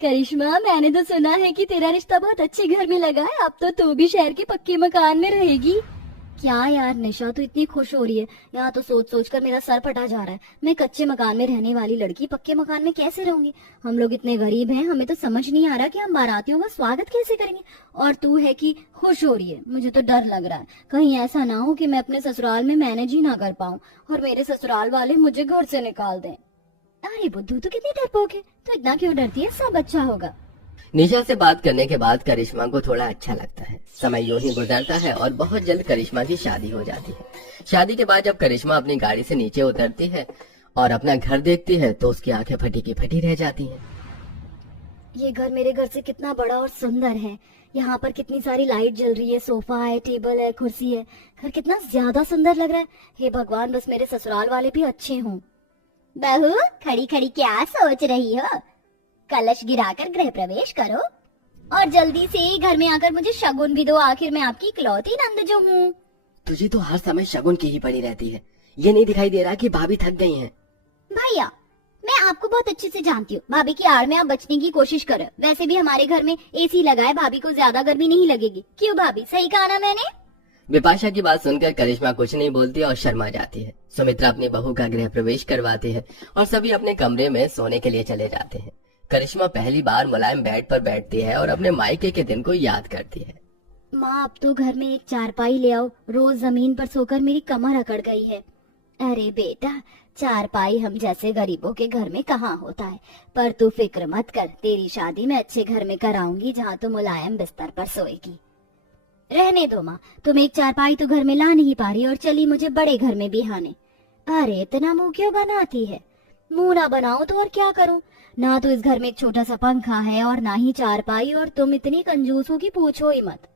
करिश्मा, मैंने तो सुना है कि तेरा रिश्ता बहुत अच्छे घर में लगा है। अब तो तू भी शहर के पक्के मकान में रहेगी। क्या यार निशा, तू इतनी खुश हो रही है? यहाँ तो सोच सोच कर मेरा सर फटा जा रहा है। मैं कच्चे मकान में रहने वाली लड़की पक्के मकान में कैसे रहूंगी? हम लोग इतने गरीब हैं, हमें तो समझ नहीं आ रहा कि हम बारातियों का स्वागत कैसे करेंगे। और तू है कि खुश हो रही है। मुझे तो डर लग रहा है कहीं ऐसा ना हो कि मैं अपने ससुराल में मैनेज ही ना कर पाऊं और मेरे ससुराल वाले मुझे घर से निकाल दें। अरे बुद्धू, तू कितनी डरपोक है। तो इतना क्यों डरती है? सब अच्छा होगा। निशा से बात करने के बाद करिश्मा को थोड़ा अच्छा लगता है। समय यूं ही गुजरता है और बहुत जल्द करिश्मा की शादी हो जाती है। शादी के बाद जब करिश्मा अपनी गाड़ी से नीचे उतरती है और अपना घर देखती है तो उसकी आंखें फटी की फटी रह जाती हैं। ये घर मेरे घर से कितना बड़ा और सुंदर है। यहाँ पर कितनी सारी लाइट जल रही है, सोफा है, टेबल है, कुर्सी है। घर कितना ज्यादा सुंदर लग रहा है। हे भगवान, बस मेरे ससुराल वाले भी अच्छे हों। बहू, खड़ी खड़ी क्या सोच रही हो? कलश गिराकर गृह प्रवेश करो और जल्दी से ही घर में आकर मुझे शगुन भी दो। आखिर मैं आपकी इकलौती नंद जो हूँ। तुझे तो हर समय शगुन की ही पड़ी रहती है। ये नहीं दिखाई दे रहा कि भाभी थक गई हैं। भैया, मैं आपको बहुत अच्छे से जानती हूँ। भाभी की आड़ में आप बचने की कोशिश करो। वैसे भी हमारे घर में एसी लगा है, भाभी को ज्यादा गर्मी नहीं लगेगी। क्यों भाभी, सही कहा ना मैंने? विपाशा की बात सुनकर करिश्मा कुछ नहीं बोलती और शर्मा जाती है। सुमित्रा अपनी बहू का गृह प्रवेश करवाती है और सभी अपने कमरे में सोने के लिए चले जाते हैं। करिश्मा पहली बार मुलायम बेड पर बैठती है और अपने मायके के दिन को याद करती है। माँ, अब तो घर में एक चारपाई ले आओ। रोज जमीन पर सोकर मेरी कमर अकड़ गई है। अरे बेटा, चारपाई हम जैसे गरीबों के घर में कहाँ होता है। पर तू फिक्र मत कर, तेरी शादी मैं अच्छे घर में कराऊंगी जहाँ तू मुलायम बिस्तर पर सोएगी। रहने दो माँ, तुम एक चारपाई तो घर में ला नहीं पा रही और चली मुझे बड़े घर में बिहाने। अरे इतना मुंह क्यों बनाती है? मुंह ना बनाओ तो और क्या करूं? ना तो इस घर में एक छोटा सा पंखा है और ना ही चारपाई, और तुम इतनी कंजूस हो कि पूछो ही मत।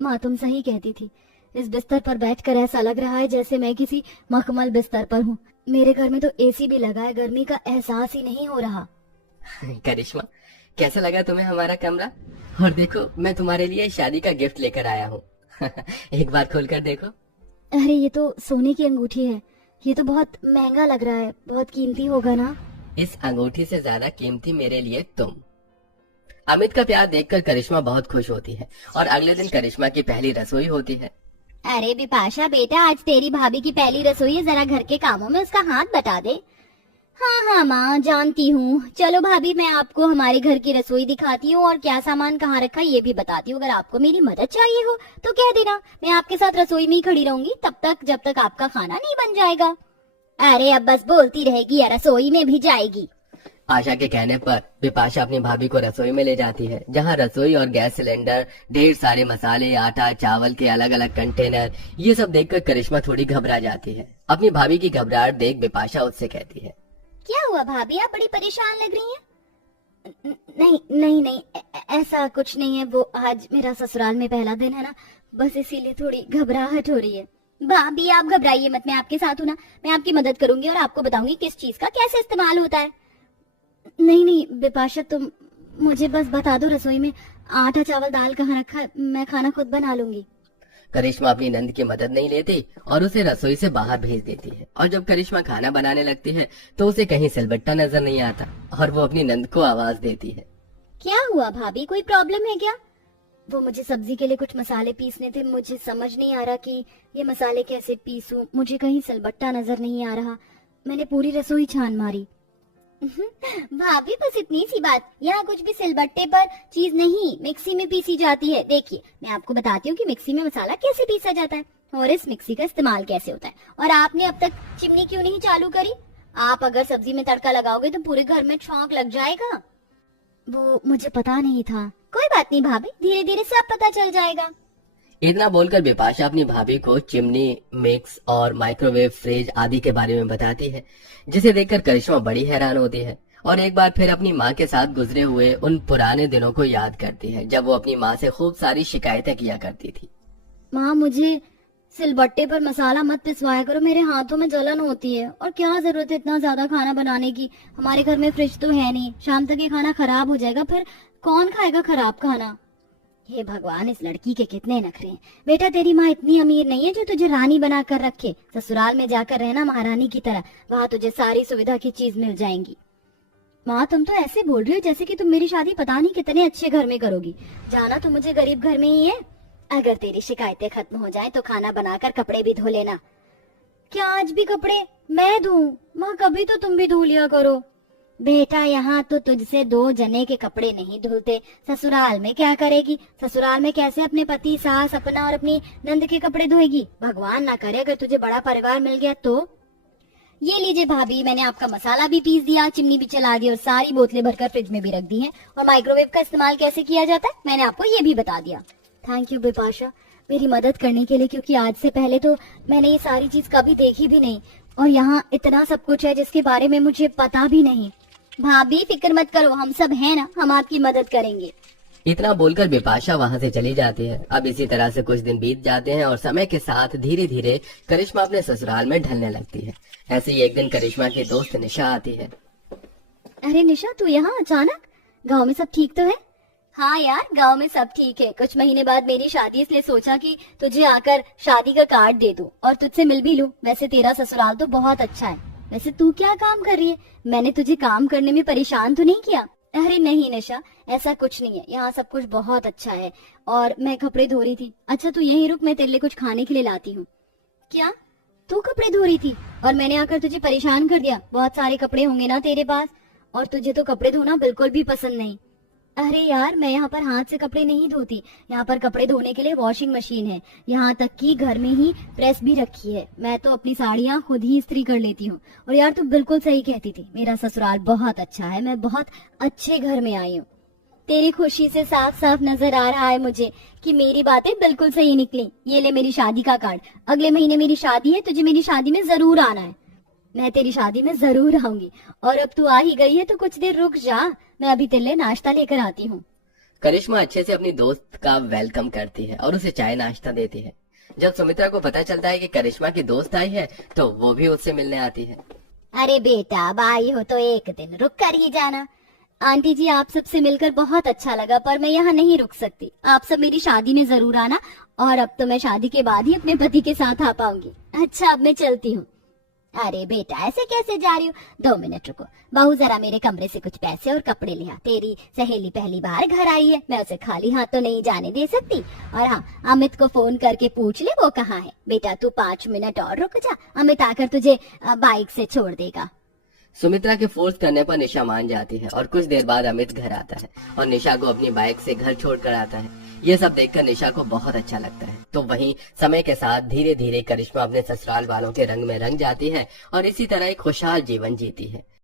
माँ, तुम सही कहती थी। इस बिस्तर पर बैठकर ऐसा लग रहा है जैसे मैं किसी मखमल बिस्तर पर हूँ। मेरे घर में तो एसी भी लगा है, गर्मी का एहसास ही नहीं हो रहा। करिश्मा, कैसा लगा तुम्हें हमारा कमरा? और देखो, मैं तुम्हारे लिए शादी का गिफ्ट लेकर आया हूँ। एक बार खोलकर देखो। अरे ये तो सोने की अंगूठी है। ये तो बहुत महंगा लग रहा है, बहुत कीमती होगा ना? इस अंगूठी से ज्यादा कीमती मेरे लिए तुम। अमित का प्यार देखकर करिश्मा बहुत खुश होती है और अगले दिन करिश्मा की पहली रसोई होती है। अरे बिपाशा बेटा, आज तेरी भाभी की पहली रसोई है, जरा घर के कामों में उसका हाथ बटा दे। हाँ हाँ माँ, जानती हूँ। चलो भाभी, मैं आपको हमारे घर की रसोई दिखाती हूँ और क्या सामान कहाँ रखा ये भी बताती हूँ। अगर आपको मेरी मदद चाहिए हो तो कह देना, मैं आपके साथ रसोई में ही खड़ी रहूंगी तब तक जब तक आपका खाना नहीं बन जाएगा। अरे अब बस बोलती रहेगी या रसोई में भी जाएगी? आशा के कहने पर विपाशा अपनी भाभी को रसोई में ले जाती है, जहाँ रसोई और गैस सिलेंडर, ढेर सारे मसाले, आटा, चावल के अलग अलग कंटेनर, ये सब देखकर करिश्मा थोड़ी घबरा जाती है। अपनी भाभी की घबराहट देख विपाशा उससे कहती है, क्या हुआ भाभी, आप बड़ी परेशान लग रही हैं? नहीं नहीं नहीं, ऐसा कुछ नहीं है। वो आज मेरा ससुराल में पहला दिन है ना, बस इसीलिए थोड़ी घबराहट हो रही है। भाभी आप घबराइए मत, मैं आपके साथ हूँ ना। मैं आपकी मदद करूंगी और आपको बताऊंगी किस चीज का कैसे इस्तेमाल होता है। नहीं नहीं बिपाशा, तुम मुझे बस बता दो रसोई में आटा चावल दाल कहाँ रखा है, मैं खाना खुद बना लूंगी। करिश्मा अपनी नंद की मदद नहीं लेती और उसे रसोई से बाहर भेज देती है। और जब करिश्मा खाना बनाने लगती है तो उसे कहीं सिलबट्टा नजर नहीं आता और वो अपनी नंद को आवाज देती है। क्या हुआ भाभी, कोई प्रॉब्लम है क्या? वो मुझे सब्जी के लिए कुछ मसाले पीसने थे। मुझे समझ नहीं आ रहा कि ये मसाले कैसे पीसूं। मुझे कहीं सिलबट्टा नजर नहीं आ रहा। मैंने पूरी रसोई छान मारी। भाभी बस इतनी सी बात, यहाँ कुछ भी सिलबट्टे पर चीज नहीं, मिक्सी में पीसी जाती है। देखिए मैं आपको बताती हूँ कि मिक्सी में मसाला कैसे पीसा जाता है और इस मिक्सी का इस्तेमाल कैसे होता है। और आपने अब तक चिमनी क्यों नहीं चालू करी? आप अगर सब्जी में तड़का लगाओगे तो पूरे घर में छौंक लग जाएगा। वो मुझे पता नहीं था। कोई बात नहीं भाभी, धीरे धीरे सब पता चल जाएगा। इतना बोलकर विपाशा अपनी भाभी को चिमनी, मिक्स और माइक्रोवेव, फ्रिज आदि के बारे में बताती है, जिसे देखकर करिश्मा बड़ी हैरान होती है और एक बार फिर अपनी माँ के साथ गुजरे हुए उन पुराने दिनों को याद करती है जब वो अपनी माँ से खूब सारी शिकायतें किया करती थी। माँ, मुझे सिलबट्टे पर मसाला मत पिसवाया करो, मेरे हाथों में जलन होती है। और क्या जरूरत है इतना ज्यादा खाना बनाने की? हमारे घर में फ्रिज तो है नहीं, शाम तक ये खाना खराब हो जाएगा, फिर कौन खाएगा खराब खाना? हे भगवान, इस लड़की के कितने नखरे हैं। बेटा तेरी माँ इतनी अमीर नहीं है जो तुझे रानी बना कर रखे। ससुराल में जाकर रहना महारानी की तरह, वहाँ तुझे सारी सुविधा की चीज मिल जाएंगी। माँ तुम तो ऐसे बोल रही हो जैसे कि तुम मेरी शादी पता नहीं कितने अच्छे घर में करोगी। जाना तो मुझे गरीब घर में ही है। अगर तेरी शिकायतें खत्म हो जाएं तो खाना बनाकर कपड़े भी धो लेना। क्या आज भी कपड़े मैं धोऊं? माँ कभी तो तुम भी धो लिया करो। बेटा यहाँ तो तुझसे 2 जने के कपड़े नहीं धुलते, ससुराल में क्या करेगी? ससुराल में कैसे अपने पति, सास, अपना और अपनी नंद के कपड़े धोएगी? भगवान ना करे अगर तुझे बड़ा परिवार मिल गया तो। ये लीजिए भाभी, मैंने आपका मसाला भी पीस दिया, चिमनी भी चला दी और सारी बोतलें भरकर फ्रिज में भी रख दी हैं। और माइक्रोवेव का इस्तेमाल कैसे किया जाता है मैंने आपको ये भी बता दिया। थैंक यू बिपाशा मेरी मदद करने के लिए, क्योंकि आज से पहले तो मैंने ये सारी चीज कभी देखी भी नहीं और यहाँ इतना सब कुछ है जिसके बारे में मुझे पता भी नहीं। भाभी फिक्र मत करो, हम सब हैं ना, हम आपकी मदद करेंगे। इतना बोलकर बिपाशा वहाँ से चली जाती है। अब इसी तरह से कुछ दिन बीत जाते हैं और समय के साथ धीरे धीरे करिश्मा अपने ससुराल में ढलने लगती है। ऐसे ही एक दिन करिश्मा की दोस्त निशा आती है। अरे निशा तू यहाँ अचानक? गांव में सब ठीक तो है? हाँ यार गांव में सब ठीक है। कुछ महीने बाद मेरी शादी, इसलिए सोचा कि तुझे आकर शादी का कार्ड दे दूं और तुझसे मिल भी लूं। वैसे तेरा ससुराल तो बहुत अच्छा है। वैसे तू क्या काम कर रही है? मैंने तुझे काम करने में परेशान तो नहीं किया? अरे नहीं निशा, ऐसा कुछ नहीं है, यहाँ सब कुछ बहुत अच्छा है। और मैं कपड़े धो रही थी। अच्छा तू यहीं रुक, मैं तेरे लिए कुछ खाने के लिए लाती हूँ। क्या तू कपड़े धो रही थी और मैंने आकर तुझे परेशान कर दिया? बहुत सारे कपड़े होंगे ना तेरे पास, और तुझे तो कपड़े धोना बिल्कुल भी पसंद नहीं। अरे यार मैं यहाँ पर हाथ से कपड़े नहीं धोती, यहाँ पर कपड़े धोने के लिए वॉशिंग मशीन है, यहाँ तक कि घर में ही प्रेस भी रखी है। मैं तो अपनी साड़ियाँ खुद ही इस्त्री कर लेती हूँ। और यार तू बिल्कुल सही कहती थी, मेरा ससुराल बहुत अच्छा है, मैं बहुत अच्छे घर में आई हूँ। तेरी खुशी से साफ साफ नजर आ रहा है मुझे कि मेरी बातें बिल्कुल सही निकली। ये ले मेरी शादी का कार्ड, अगले महीने मेरी शादी है, तुझे मेरी शादी में जरूर आना है। मैं तेरी शादी में जरूर आऊंगी। और अब तू आ ही गई है तो कुछ देर रुक जा, मैं अभी तेरे लिए नाश्ता लेकर आती हूँ। करिश्मा अच्छे से अपनी दोस्त का वेलकम करती है और उसे चाय नाश्ता देती है। जब सुमित्रा को पता चलता है कि करिश्मा की दोस्त आई है तो वो भी उससे मिलने आती है। अरे बेटा अब आई हो तो एक दिन रुक कर ही जाना। आंटी जी आप सबसे मिलकर बहुत अच्छा लगा, पर मैं यहाँ नहीं रुक सकती। आप सब मेरी शादी में जरूर आना, और अब तो मैं शादी के बाद ही अपने पति के साथ आ पाऊंगी। अच्छा अब मैं चलती हूँ। अरे बेटा ऐसे कैसे जा रही हो? 2 मिनट रुको, बहू जरा मेरे कमरे से कुछ पैसे और कपड़े ले आ। तेरी सहेली पहली बार घर आई है, मैं उसे खाली हाथ तो नहीं जाने दे सकती। और हाँ, अमित को फोन करके पूछ ले वो कहाँ है। बेटा तू 5 मिनट और रुक जा, अमित आकर तुझे बाइक से छोड़ देगा। सुमित्रा के फोर्स करने पर निशा मान जाती है और कुछ देर बाद अमित घर आता है और निशा को अपनी बाइक से घर छोड़ कर आता है। ये सब देखकर निशा को बहुत अच्छा लगता है। तो वहीं समय के साथ धीरे धीरे करिश्मा अपने ससुराल वालों के रंग में रंग जाती है और इसी तरह एक खुशहाल जीवन जीती है।